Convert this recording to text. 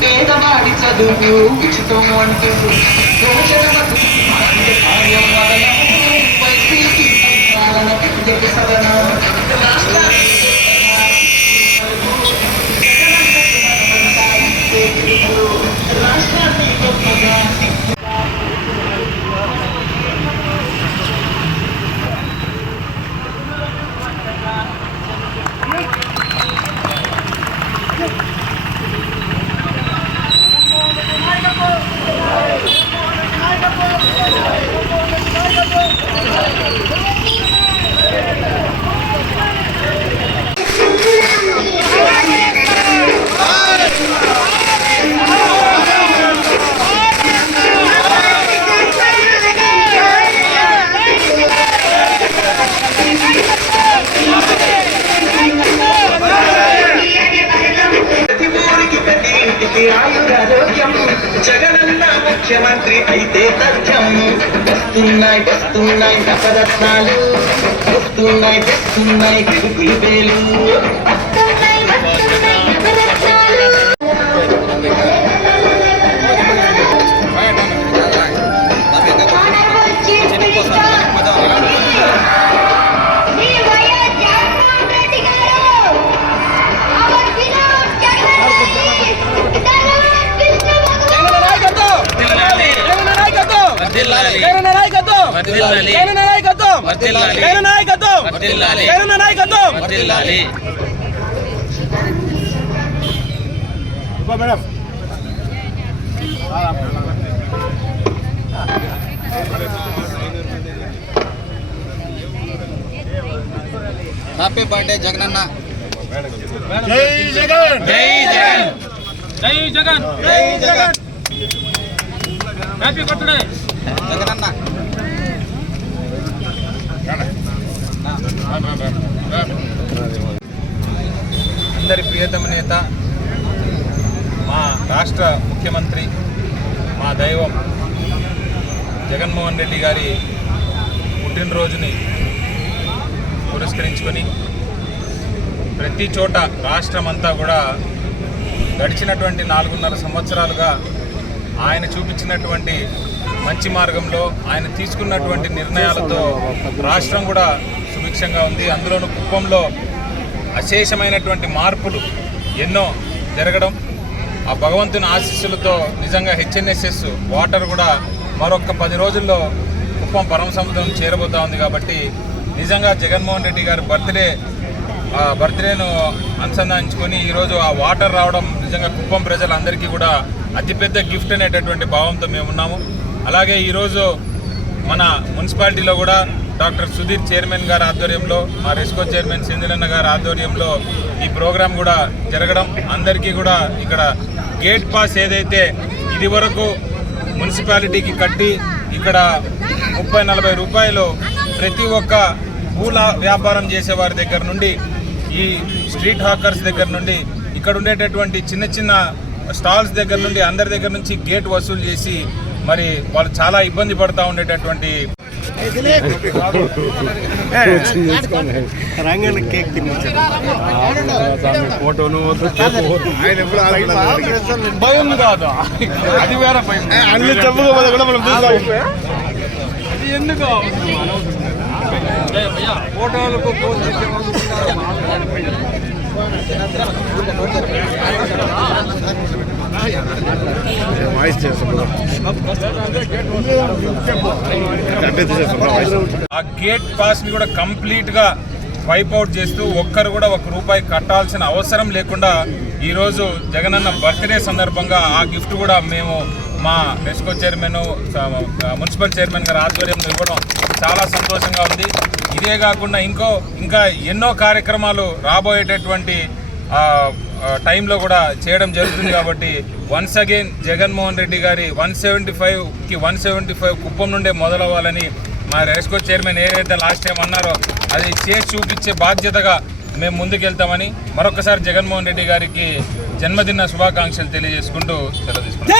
పేదవాడి చదువు ఉచితం అంటూ జగనన్న ముఖ్యమంత్రి అయితే తథ్యం వస్తున్నాయి నవరత్నాలు వస్తున్నాయి పిడుగులు వేలు హ్యాపీ బర్త్డే జగనన్న. జై జగన్, జై జగన్, జై జగన్, జై జగన్. Happy birthday Jagananna. అందరి ప్రియతమ నేత, మా రాష్ట్ర ముఖ్యమంత్రి, మా దైవం జగన్మోహన్ రెడ్డి గారి పుట్టినరోజుని పురస్కరించుకొని ప్రతి చోట రాష్ట్రమంతా కూడా గడిచినటువంటి 4.5 సంవత్సరాలుగా ఆయన చూపించినటువంటి మంచి మార్గంలో ఆయన తీసుకున్నటువంటి నిర్ణయాలతో రాష్ట్రం కూడా సుభిక్షంగా ఉంది. అందులోనూ కుప్పంలో అశేషమైనటువంటి మార్పులు ఎన్నో జరగడం, ఆ భగవంతుని ఆశీస్సులతో నిజంగా హెచ్ఎన్ఎస్ఎస్ వాటర్ కూడా మరొక 10 రోజుల్లో కుప్పం పరమ సముద్రం చేరబోతూ ఉంది. కాబట్టి నిజంగా జగన్మోహన్ రెడ్డి గారి బర్త్డేను అనుసంధానించుకొని ఈరోజు ఆ వాటర్ రావడం నిజంగా కుప్పం ప్రజలందరికీ కూడా అతిపెద్ద గిఫ్ట్ అనేటటువంటి భావంతో మేమున్నాము. అలాగే ఈరోజు మన మున్సిపాలిటీలో కూడా డాక్టర్ సుధీర్ చైర్మన్ గారి ఆధ్వర్యంలో, మా రెస్కో చైర్మన్ సెందిలన్న గారి ఆధ్వర్యంలో ఈ ప్రోగ్రాం కూడా జరగడం, అందరికీ కూడా ఇక్కడ గేట్ పాస్ ఏదైతే ఇది వరకు మున్సిపాలిటీకి కట్టి ఇక్కడ 30-40 రూపాయలు ప్రతి ఒక్క పూల వ్యాపారం చేసేవారి దగ్గర నుండి, ఈ స్ట్రీట్ హాకర్స్ దగ్గర నుండి, ఇక్కడ ఉండేటటువంటి చిన్న చిన్న స్టాల్స్ దగ్గర నుండి అందరి దగ్గర నుంచి గేట్ వసూలు చేసి మరి వాళ్ళు చాలా ఇబ్బంది పడుతూ ఉండేటటువంటి భయం కాదు, అది వేరే భయం. అన్ని చెప్పుకోవాలి కూడా మనం చూస్తాం. అది ఎందుకు ఫోటోలకు పోస్ట్ ఆ గేట్ పాస్ ని కూడా కంప్లీట్ గా వైప్ అవుట్ చేస్తూ ఒక్కరు కూడా ₹1 కట్టాల్సిన అవసరం లేకుండా ఈరోజు జగనన్న బర్త్డే సందర్భంగా ఆ గిఫ్ట్ కూడా మేము మా రెస్కో చైర్మన్, మున్సిపల్ చైర్మన్ గారి ఆధ్వర్యంలో ఇవ్వడం చాలా సంతోషంగా ఉంది. ఇదే కాకుండా ఇంకా ఎన్నో కార్యక్రమాలు రాబోయేటటువంటి టైంలో కూడా చేయడం జరుగుతుంది. కాబట్టి వన్స్ అగైన్ జగన్మోహన్ రెడ్డి గారి 175కి 175 కుప్పం నుండే మొదలవ్వాలని మా రేస్కో చైర్మన్ ఏదైతే లాస్ట్ టైం అన్నారో అది చేసి చూపించే బాధ్యతగా మేము ముందుకెళ్తామని మరొకసారి జగన్మోహన్ రెడ్డి గారికి జన్మదిన శుభాకాంక్షలు తెలియజేసుకుంటూ సెలవు తీసుకుంటాం.